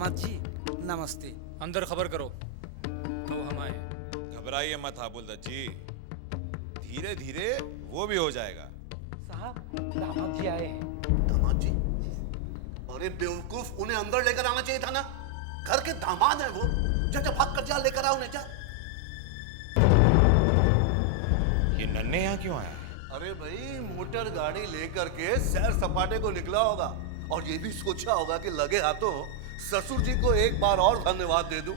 दामाद जी नमस्ते। अंदर खबर करो तो हम आए। घबराइए मत हाबुलदत जी, धीरे धीरे वो भी हो जाएगा। साहब दामाद जी आए हैं। दामाद जी? अरे बेवकूफ, उन्हें अंदर लेकर आना चाहिए था ना। घर के दामाद हैं वो। जा भाग कर जा, लेकर आओ उन्हें, जा। ये नन्हे यहाँ क्यों आया? अरे भाई, मोटर गाड़ी लेकर के सैर सपाटे को निकला होगा और ये भी सोचा होगा कि लगे हाथों ससुर जी को एक बार और धन्यवाद दे दूं।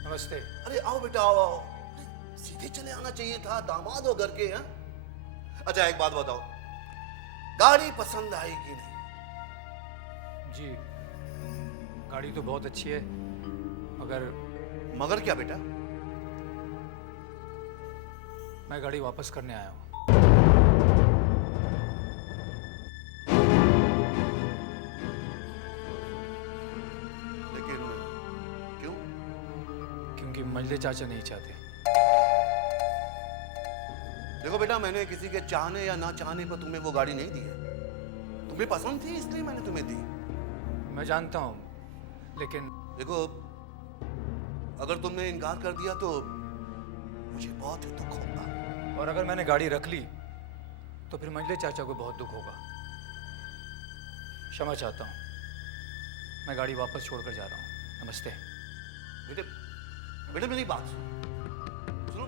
नमस्ते। अरे आओ बेटा, आओ आओ। सीधे चले आना चाहिए था, दामाद हो घर के। हैं? अच्छा एक बात बताओ, गाड़ी पसंद आई कि नहीं? जी गाड़ी तो बहुत अच्छी है, मगर क्या बेटा? मैं गाड़ी वापस करने आया हूँ। लेकिन क्यों? क्योंकि मंजले चाचा नहीं चाहते। देखो बेटा, मैंने किसी के चाहने या ना चाहने पर तुम्हें वो गाड़ी नहीं दी है। तुम्हें पसंद थी इसलिए मैंने तुम्हें दी। मैं जानता हूँ, लेकिन देखो, अगर तुमने इनकार कर दिया तो मुझे बहुत ही दुख होगा। और अगर मैंने गाड़ी रख ली तो फिर मंजले चाचा को बहुत दुख होगा। क्षमा चाहता हूँ, मैं गाड़ी वापस छोड़कर जा रहा हूँ। नमस्ते। बेटे, बेटे मेरी बात सुनो।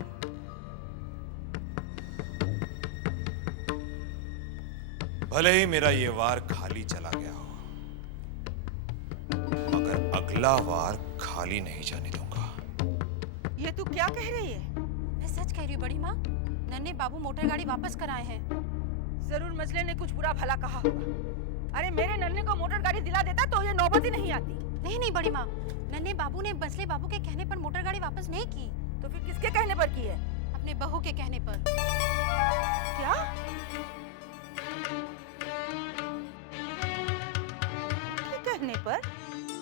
भले ही मेरा ये वार खाली चला गया हो, मगर अगला वार खाली नहीं जाने दूंगा। ये तू क्या कह रही है? मैं सच कह रही हूँ बड़ी माँ, नन्हे बाबू मोटर गाड़ी वापस कराए हैं। जरूर मजले ने कुछ बुरा भला कहा होगा। अरे मेरे नन्हे को मोटर गाड़ी दिला देता तो ये नौबत ही नहीं आती। नहीं नहीं बड़ी माँ, नन्हे बाबू ने मजले बाबू के कहने पर मोटर गाड़ी वापस नहीं की। तो फिर किसके कहने पर की है? अपने बहू के कहने पर। क्या? कहने पर?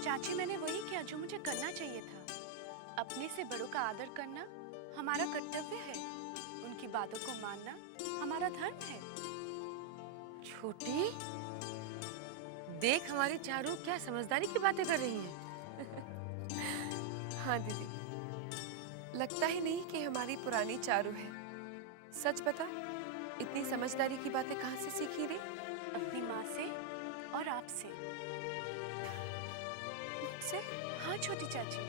चाची मैंने वही किया जो मुझे करना चाहिए था। अपने से बड़ों का आदर करना हमारा कर्तव्य है। उनकी बातों को मानना हमारा धर्म है। छोटी, देख हमारी चारू क्या समझदारी की बातें कर रही हैं। हाँ दीदी, लगता ही नहीं कि हमारी पुरानी चारू है। सच बता, इतनी समझदारी की बातें कहाँ से सीखी रे? अपनी माँ से और आपसे। मुझसे? हाँ छोटी चाची,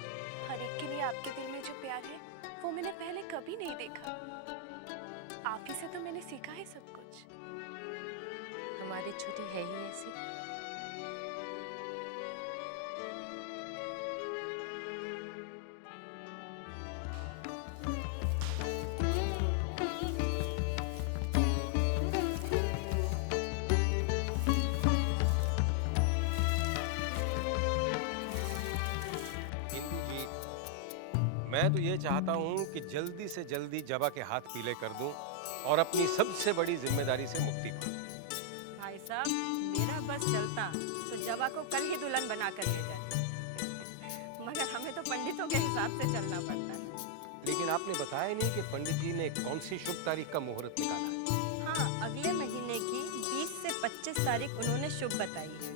हर एक के लिए आपके दिल में जो प्यार है वो मैंने पहले कभी नहीं देखा। आप ही से तो मैंने सीखा है सब कुछ। हमारी छोटी है ही ऐसी। मैं तो ये चाहता हूँ कि जल्दी से जल्दी जबा के हाथ पीले कर दूं और अपनी सबसे बड़ी जिम्मेदारी से मुक्ति पाऊं। भाई साहब, मेरा बस चलता तो जबा को कल ही दुल्हन बना कर ले जाए। मगर हमें तो पंडितों के हिसाब से चलना पड़ता है। लेकिन आपने बताया नहीं कि पंडित जी ने कौन सी शुभ तारीख का मुहूर्त निकाला है? हाँ, अगले महीने की 20 से 25 तारीख उन्होंने शुभ बताई है।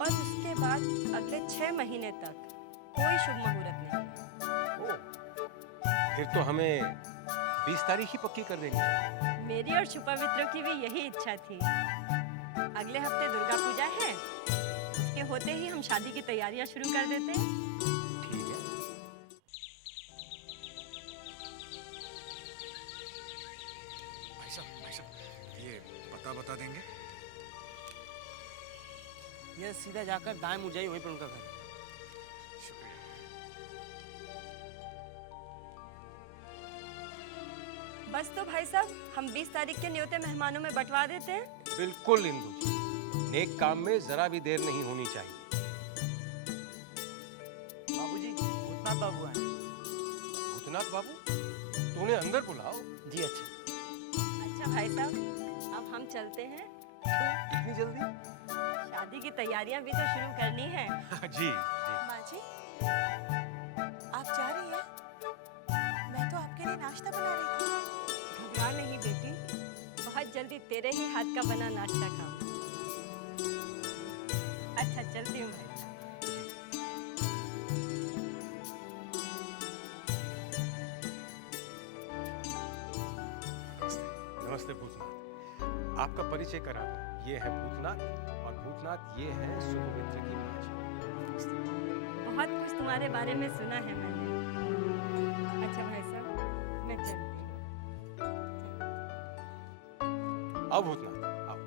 और उसके बाद अगले 6 महीने तक कोई शुभ मुहूर्त नहीं। फिर तो हमें 20 तारीख ही पक्की कर देनी चाहिए। मेरी और शुभमित्रों की भी यही इच्छा थी। अगले हफ्ते दुर्गा पूजा है, उसके होते ही हम शादी की तैयारियां शुरू कर देते हैं। ठीक है। भाई साहब, ये पता बता देंगे? ये सीधा जाकर दाएं मुड़ जाइए, वहीं पर उनका घर है। बस तो भाई साहब, हम 20 तारीख के न्योते मेहमानों में बंटवा देते हैं। बिल्कुल इंदु जी, नेक काम में जरा भी देर नहीं होनी चाहिए। बाबूजी, भूतनाथ बाबू हैं। भूतनाथ बाबू? तो उन्हें अंदर बुलाओ। जी अच्छा। अच्छा भाई साहब, अब हम चलते हैं। इतनी जल्दी? शादी की तैयारियां भी तो शुरू करनी है। जी जी। माँ जी, आप जा रही हैं? मैं तो आपके लिए नाश्ता बना रही थी। घबरा नहीं बेटी, बहुत जल्दी तेरे ही हाथ का बना नाश्ता खाऊं। अच्छा चलती हूँ भाई। नमस्ते भूतनाथ। आपका परिचय करा दूं। ये है भूतनाथ और भूतनाथ ये है सुमित्र की माँ जी। बहुत कुछ तुम्हारे बारे में सुना है मैंने। अच्छा भाई साहब, मैं चलती हूँ। आओ भूतनाथ आओ।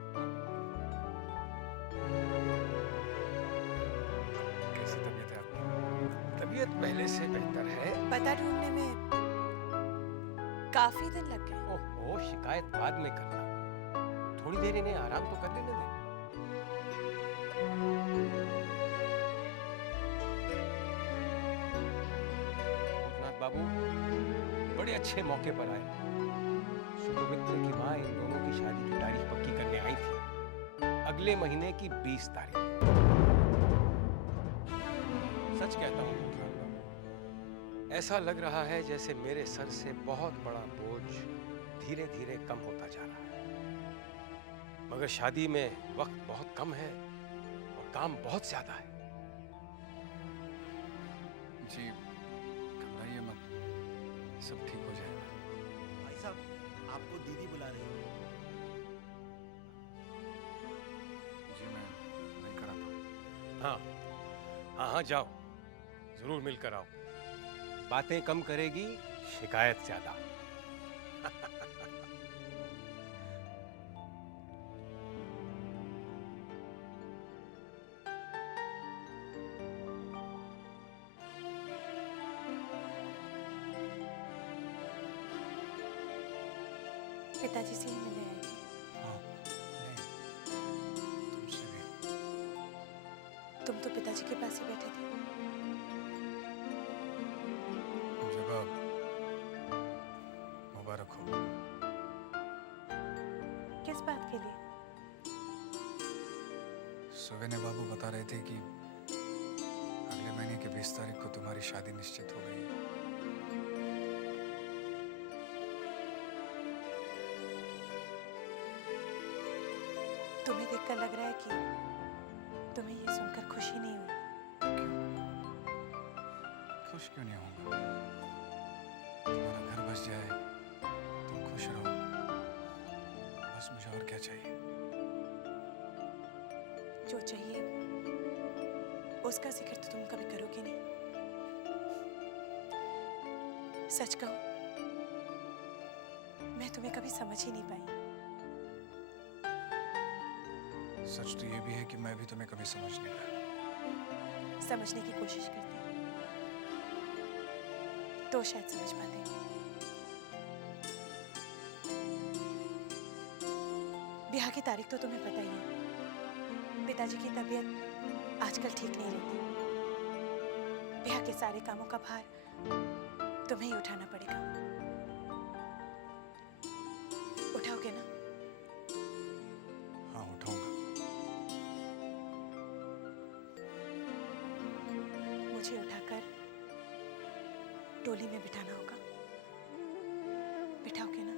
कैसी तबीयत है आपकी? तबीयत पहले से बेहतर है। पता ढूंढने में काफी दिन लग गए। ओहो, शिकायत बाद में करना, थोड़ी देर इन्हें आराम तो कर लेने दें। भूतनाथ बाबू बड़े अच्छे मौके पर आए। सुमित्र की माँ इन दोनों की शादी की तारीख पक्की करने आई थी, अगले महीने की 20 तारीख। सच कहता हूँ भूतनाथ बाबू, ऐसा लग रहा है जैसे मेरे सर से बहुत बड़ा बोझ धीरे धीरे कम होता जा रहा है। मगर शादी में वक्त बहुत कम है और काम बहुत ज्यादा है। जी घबराइए मत, सब ठीक हो जाएगा। भाई साहब, आपको दीदी बुला रही है। जी मैं मिलकर आता हूँ। हाँ हाँ हाँ, जाओ, जरूर मिलकर आओ। बातें कम करेगी, शिकायत ज्यादा। पिताजी से ही मिले आएंगे। हाँ नहीं, तुमसे भी। तुम तो पिताजी के पास ही बैठे थे। जब मुबारक हो। किस बात के लिए? सुवेने बाबू बता रहे थे कि अगले महीने की 20 तारीख को तुम्हारी शादी निश्चित हो गई है। तुम्हें देखकर लग रहा है कि तुम्हें ये सुनकर खुशी नहीं हुई। खुश क्यों नहीं होगा? तुम्हारा घर बस जाए, तुम खुश रहो, बस मुझे और क्या चाहिए? जो चाहिए उसका जिक्र तो तुम कभी करोगे नहीं। सच कहूं, मैं तुम्हें कभी समझ ही नहीं पाई। सच तो ये भी है कि मैं भी तुम्हें कभी समझ नहीं पाया। समझने की कोशिश करते तो शायद समझ पाते। ब्याह की तारीख तो तुम्हें पता ही है। पिताजी की तबीयत आजकल ठीक नहीं रहती। ब्याह के सारे कामों का भार तुम्हें ही उठाना पड़ेगा। उठाओगे ना? हाँ उठाऊंगा। मुझे उठाकर टोली में बिठाना होगा। बिठाओगे ना?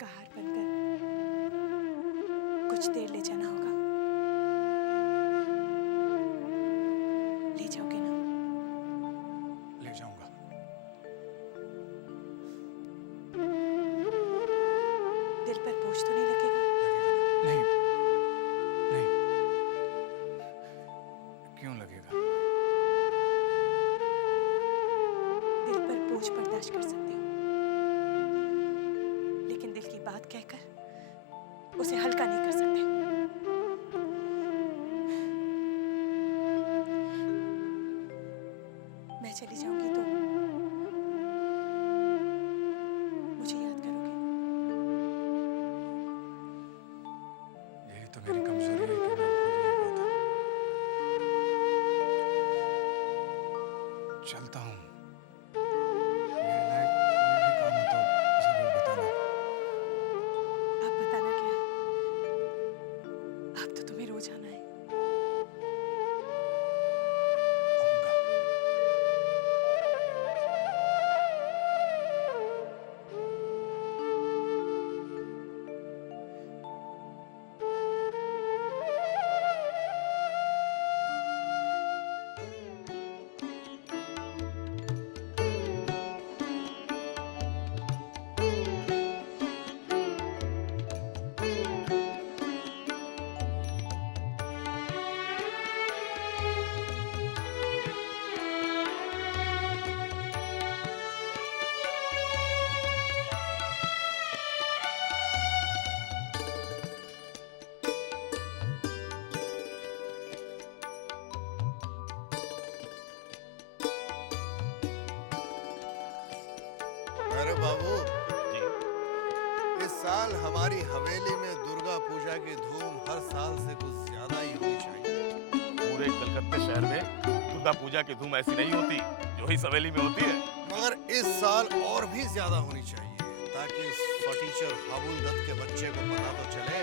कहार बनकर कुछ देर ले जाना होगा। ले जाओगे ना? ले जाऊंगा। दिल पर बोझ तो नहीं लगेगा? नहीं नहीं, क्यों लगेगा? दिल पर बोझ बर्दाश्त कर सकती हूँ, लेकिन दिल की बात कहकर उसे हल्का नहीं कर सकते। मैं चली जाऊंगी तो मुझे याद करोगे? यही तो मेरी कमजोरी है कि मैं भूल नहीं पाता। चलता हूँ। मेरे लायक कोई भी काम हो तो जरूर बताना। आप बताना क्या है? आप तो तुम्हें रोज आना है। आऊंगा। अरे बाबू जी, इस साल हमारी हवेली में दुर्गा पूजा की धूम हर साल से कुछ ज्यादा ही होनी चाहिए। पूरे कलकत्ते शहर में दुर्गा पूजा की धूम ऐसी नहीं होती जो इस हवेली में होती है। मगर इस साल और भी ज्यादा होनी चाहिए ताकि इस फटीचर हाबुल दत्त के बच्चे को पता तो चले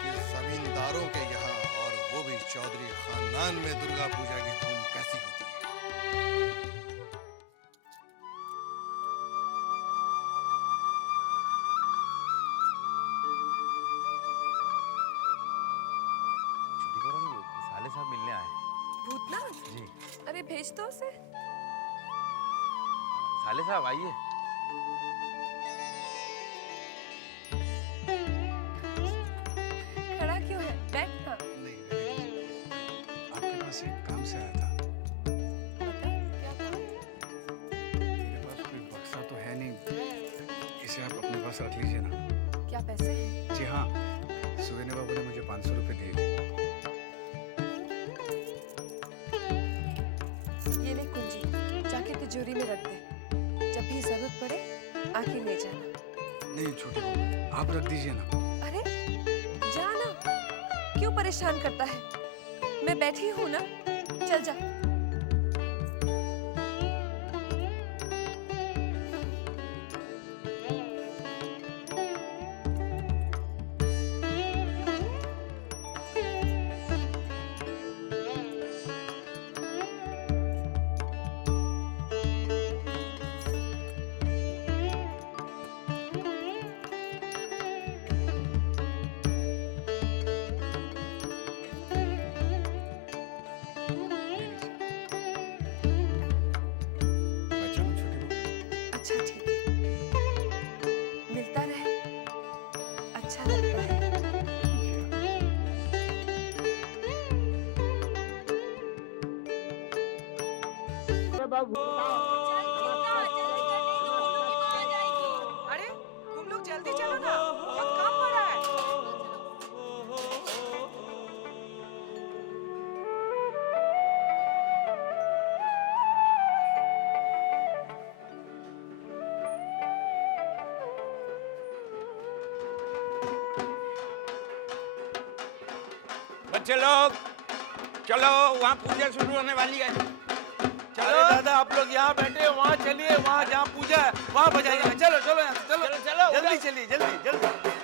कि जमींदारों के यहाँ और वो भी चौधरी खानदान में दुर्गा पूजा की धूम कैसी होती है। छोटी बहन, साले साहब मिलने आए हैं। भूतनाथ जी। अरे भेज दो उसे। साले साहब आइए। खड़ा क्यों है, बैठ ना। नहीं, आपके पास एक काम से आया था। बता, क्या काम? मेरे पास कोई बक्सा तो है नहीं, इसे आप अपने पास रख लीजिए ना। क्या पैसे हैं? जी हाँ, सुवेने बाबू ने मुझे 500 रुपये दिए। ये ले कुंजी, जाके तिजोरी में रख दे। जब भी जरूरत पड़े आके ले जाना। नहीं छोटे बाबू, आप रख दीजिए ना। अरे जाना, क्यों परेशान करता है? मैं बैठी हूँ ना, चल जा। मैं चलूं छोटे बाबू? अच्छा ठीक है, मिलता रहे, अच्छा लगता है। अरे तुम लोग जल्दी चलो ना, बहुत काम पड़ा है। बच्चे लोग चलो, वहाँ पूजा शुरू होने वाली है। अरे दादा, आप लोग यहाँ बैठे हो, वहाँ चलिए, वहाँ जहाँ पूजा है वहाँ बजाइए। चलो चलो यहाँ से, चलो चलो, जल्दी चलिए, जल्दी जल्दी चलो चलो चलो।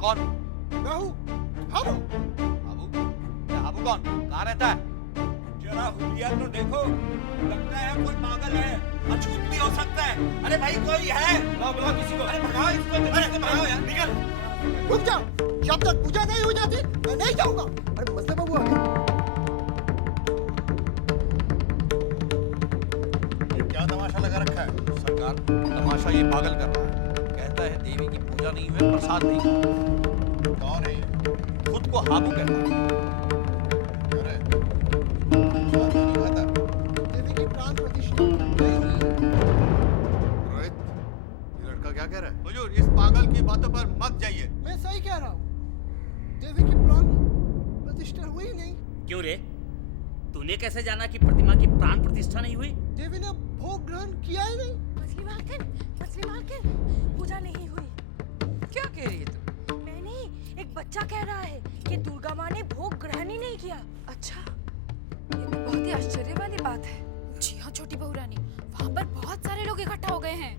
कौन? मैं हूँ हाबू। हाबू? हाबू कौन? कहाँ रहता है? जरा हुलिया तो देखो, लगता है कोई पागल है, अछूत भी हो सकता है। अरे भाई कोई है? बुलाओ किसी को। अरे भगाओ इसको, अरे भगाओ यार, निकल। रुक जाओ, जब तक पूजा नहीं हो जाती मैं नहीं जाऊंगा। अरे मसले बाबू आ गए। क्या तमाशा लगा रखा है? सरकार यार, तमाशा ये पागल कर रहा है। कहता है देवी की पूजा नहीं हुई, प्रसाद नहीं खाया। कौन है ये? खुद को हाबू कहता है। अरे प्रसाद नहीं खाता। देवी की प्राण प्रतिष्ठा रोहित, ये लड़का क्या कह रहा है? हुजूर, इस पागल की बातों पर मत जाइए। मैं सही कह रहा हूँ। देवी की प्राण प्रतिष्ठा हुई नहीं। क्यों रे? तूने कैसे जाना कि प्रतिमा की प्राण प्रतिष्ठा नहीं हुई? देवी ने भोग ग्रहण किया ही नहीं। मछली मालकिन, पूजा नहीं हुई। क्या कह रही है तू? मैं नहीं, एक बच्चा कह रहा है कि दुर्गा माँ ने भोग ग्रहण ही नहीं किया। अच्छा, ये तो बहुत ही आश्चर्य वाली बात है। जी हाँ छोटी बहू रानी, वहाँ पर बहुत सारे लोग इकट्ठा हो गए हैं।